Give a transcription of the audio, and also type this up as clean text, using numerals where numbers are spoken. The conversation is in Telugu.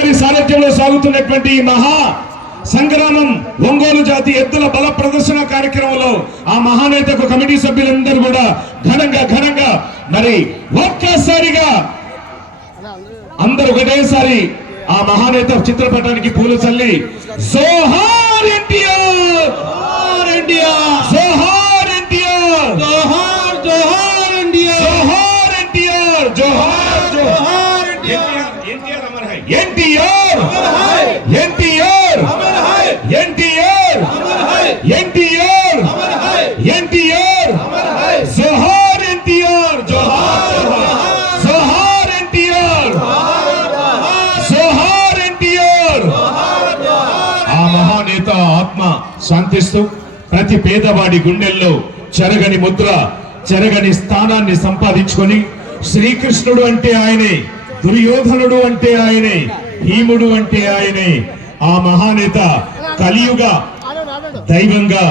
గారి సారథ్యంలో సాగుతున్నటువంటి మహా సంగ్రామం ఒంగోలు జాతి ఎద్దుల బల ప్రదర్శన కార్యక్రమంలో ఆ మహానేతకు కమిటీ సభ్యులందరూ కూడా ఘనంగా మరి ఒక్కసారిగా అందరూ ఒకటేసారి ఆ మహానేత చిత్రపటానికి పూలు చల్లి జోహార్ ఎన్టీఆర్, జోహార్ ఎన్టీఆర్, జోహార్ జోహార్ ఎన్టీఆర్, జోహార్ ఎన్టీఆర్, జోహార్ జోహార్ ఎన్టీఆర్, అమర్ హై ఎన్టీఆర్, ఎన్టీఆర్, ఎన్టీఆర్, ఎన్టీఆర్, ఎన్టీఆర్, జోహార్ ఎన్టీఆర్, జోహార్ జోహార్ ఎన్టీఆర్, జోహార్ ఎన్టీఆర్. ఆ మహానేత ఆత్మ శాంతిస్తూ ప్రతి పేదవాడి గుండెల్లో చెరగని ముద్ర, చెరగని స్థానాన్ని సంపాదించుకొని శ్రీకృష్ణుడు అంటే ఆయనే, దుర్యోధనుడు అంటే ఆయనే, భీముడు అంటే ఆయనే. ఆ మహానేత కలియుగ దైవంగా